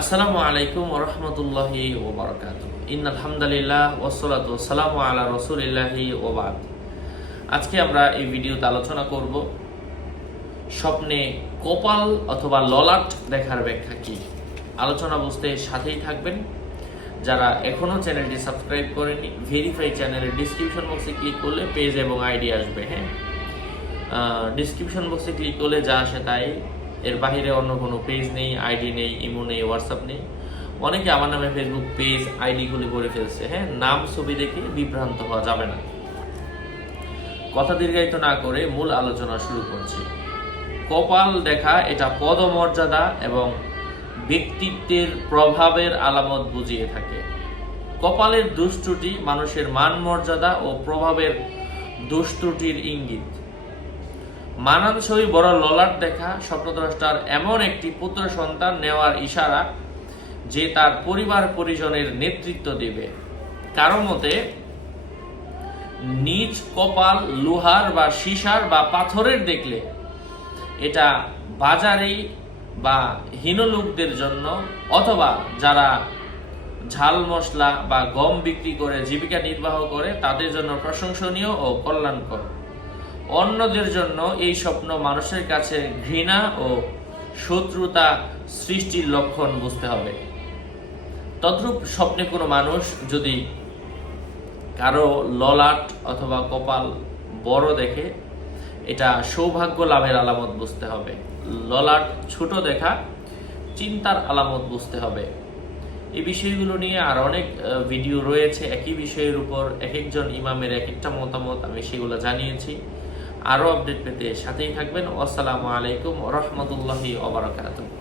আসসালামু আলাইকুম ওয়া রাহমাতুল্লাহি ওয়া বারাকাতুহু। ইন্নাল হামদুলিল্লাহ ওয়াসসালাতু ওয়াসসালামু আলা রাসূলিল্লাহি ওয়া বা'দ। আজকে আমরা এই ভিডিওতে আলোচনা করব স্বপ্নে কপাল অথবা ললাট দেখার ব্যাখ্যা কি। আলোচনা বুঝতে সাথেই থাকবেন। যারা এখনো চ্যানেলটি সাবস্ক্রাইব করেনি, ভেরিফাই চ্যানেলের ডেসক্রিপশন বক্সে ক্লিক করলে পেজ এবং আইডি আসবে। ডেসক্রিপশন বক্সে ক্লিক করলে যা আসে তাই, এর বাহিরে অন্য কোনো পেজ নেই, আইডি নেই, ইমো নেই, হোয়াটসঅ্যাপ নেই। অনেকে আমার নামে ফেসবুক পেজ আইডিগুলি করে ফেলছে। নাম ছবি দেখে বিভ্রান্ত হওয়া যাবে না। কথা দীর্ঘায়িত না করে মূল আলোচনা শুরু করছি। কপাল দেখা এটা পদমর্যাদা এবং ব্যক্তিত্বের প্রভাবের আলামত বুঝিয়ে থাকে। কপালের দুষ্ট্রুটি মানুষের মান মর্যাদা ও প্রভাবের দুষ্ট্রুটির ইঙ্গিত। মানানসই বড় ললাট দেখা স্বপ্নদ্রষ্টার এমন একটি পুত্র সন্তান নেওয়ার ইশারা যে তার পরিবার পরিজনের নেতৃত্ব দেবে। কারো মতে নিজ কপাল লোহার বা সীসার বা পাথরের দেখলে এটা বাজারে বা হীন লোকদের জন্য, অথবা যারা ঝাল মশলা বা গম বিক্রি করে জীবিকা নির্বাহ করে তাদের জন্য প্রশংসনীয় ও কল্যাণকর। অন্যদের জন্য এই স্বপ্ন মানুষের কাছে ঘৃণা ও শত্রুতা সৃষ্টির লক্ষণ বুঝতে হবে। তদ্রূপ স্বপ্নে কোনো মানুষ যদি কারো ললাট অথবা কপাল বড় দেখে, এটা সৌভাগ্য লাভের আলামত বুঝতে হবে। ললাট ছোট দেখা চিন্তার আলামত বুঝতে হবে। এই বিষয়গুলো নিয়ে আর অনেক ভিডিও রয়েছে একই বিষয়ের উপর, এক একজন ইমামের এক একটা মতামত, আমি সেগুলো জানিয়েছি। আরও আপডেট পেতে সাথেই থাকবেন। আসসালামু আলাইকুম ওয়া রাহমাতুল্লাহি ওয়া বারাকাতুহু।